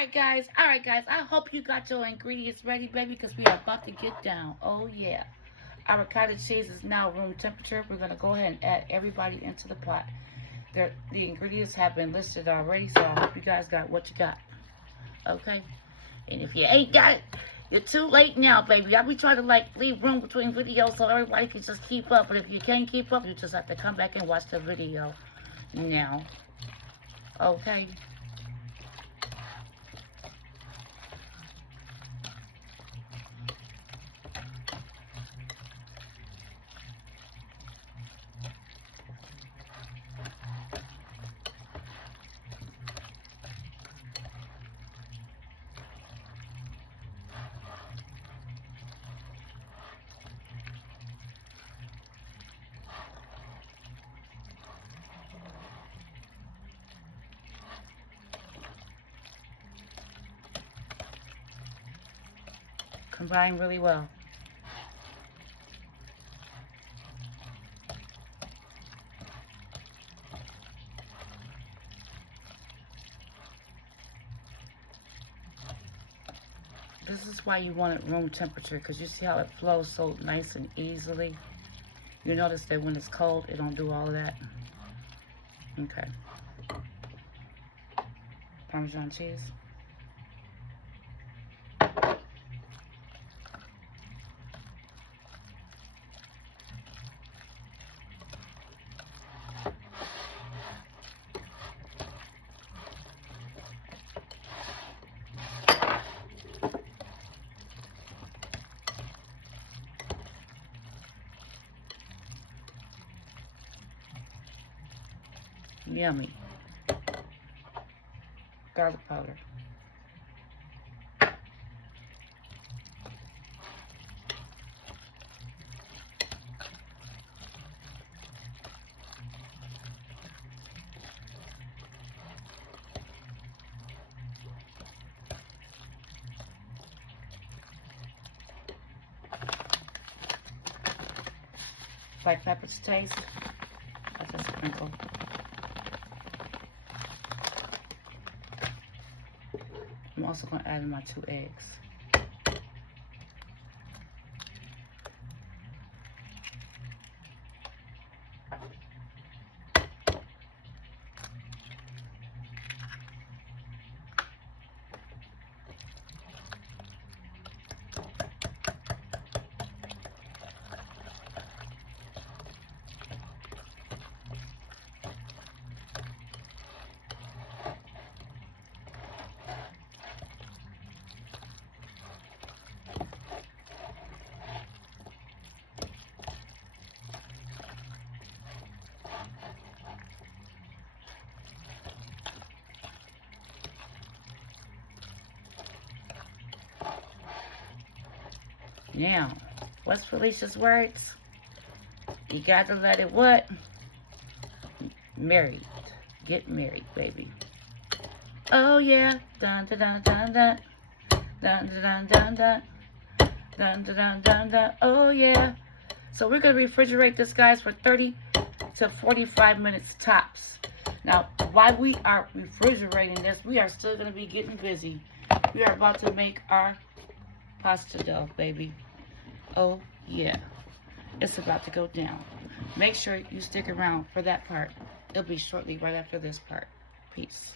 All right, guys. I hope you got your ingredients ready, baby, because we are about to get down. Oh, yeah. Our ricotta cheese is now room temperature. We're going to go ahead and add everybody into the pot. The ingredients have been listed already, so I hope you guys got what you got. Okay? And if you ain't got it, you're too late now, baby. I'll be trying to, leave room between videos so everybody can just keep up. But if you can't keep up, you just have to come back and watch the video now. Okay? Combine really well. This is why you want it room temperature, because you see how it flows so nice and easily. You notice that when it's cold, it don't do all of that. Okay. Parmesan cheese. Yummy. Garlic powder. Black pepper to taste. That's a sprinkle. I'm also going to add in my 2 eggs. Now, what's Felicia's words? You got to let it what? Married. Get married, baby. Oh, yeah. Dun, dun, dun, dun, dun. Dun, dun, dun, dun, dun. Dun, dun, dun, dun, dun. Oh, yeah. So we're going to refrigerate this, guys, for 30 to 45 minutes tops. Now, while we are refrigerating this, we are still going to be getting busy. We are about to make our pasta dough, baby. Oh, yeah. It's about to go down. Make sure you stick around for that part. It'll be shortly right after this part. Peace.